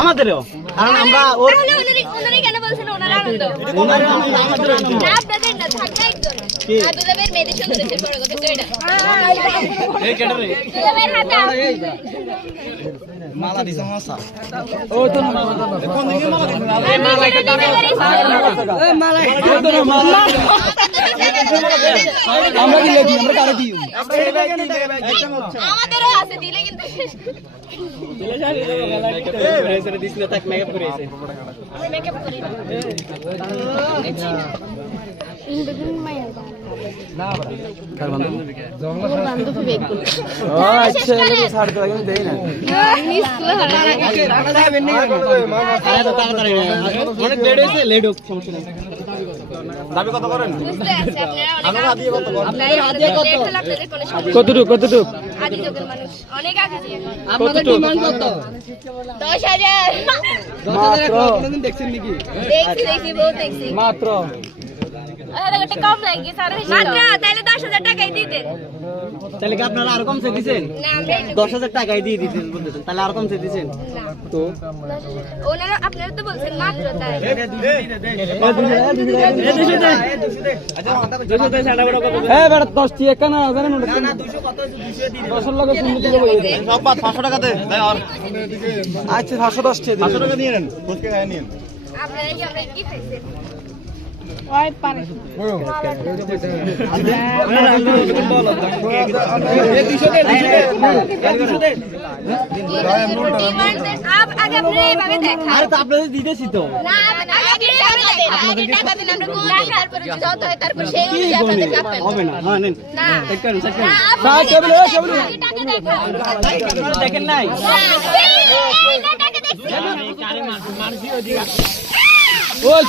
আমাদেরও, কারণ আমরা ওর ওনারে কেন বলছেন ওনার আনন্দ আমাদের আনন্দ না আপনাদের না থাকবে একজন আদুদাবের মেডিসিন ধরেছে বড় কথা তো এটা এই কেডারে আদুদাবের হাতে মালা দিছে মাসা ও তো না কোন দিকে মালা দিছে এই মালা একটা এই মালা ও তো না মালা আমরা কি লাগি আমরা কারে দিই আমাদেরও আছে দিলে কিন্তু দিলে জানি তো মেলা এসে দিছিল তাক মেকআপ করে এসে মেকআপ করি না বড় কার বান্ধব ওর বান্ধব বেক করল ও আচ্ছা এগুলো ছাড় দাও আমি দেই না রানা যাবেন নি আরে তো তাড়াতাড়ি অনেক লেট হইছে লেট হোক সমস্যা নেই দাবি কত করেন বুঝতে আছে আপনারা আমরা দিয়ে কত আপনারা হাদিয়া কত কতটুক কতটুক আদি যুগের মানুষ অনেক আগে দিয়ে আপনাদের ডিমান্ড কত 10000 মাত্র কোনদিন দেখছেন নাকি দেখছি বহুত দেখছি মাত্র আরে একটা কম লাগে স্যার মাত্র তাহলে 10000 টাকাই দিয়ে দেন তাহলে কি আপনারা আর কমছে দিবেন না আমরা 10000 টাকাই দিয়ে দিতেন বলতেছেন তাহলে আর কমছে দিবেন তো ওনারা আপনারা তো বলছেন মাত্র তাই হ্যাঁ বেটা 10 টি একা না জানেন না 200 কত 200 দিয়ে 10 লগে 300 টাকা বই দেন সব 500 টাকা দে তাই আর আচ্ছা 510 টি 500 টাকা নিয়ে নেন ফুটকে খায় নিন আপনারা কি আমরা কি খাইছেন ওই পারে আগে আপনি এইভাবে দেখা আরে তো আপনাদের দিতেছি তো না আগে আপনাদের টাকা দিন আমরা কোন তারপরে যত হয় তারপর সেই অনুযায়ী আপনাদের কাপেন হবে না হ্যাঁ নেন না চেক করেন না কেবল কেবল টাকা দেখা আপনারা দেখেন নাই টাকা দেখছি ওই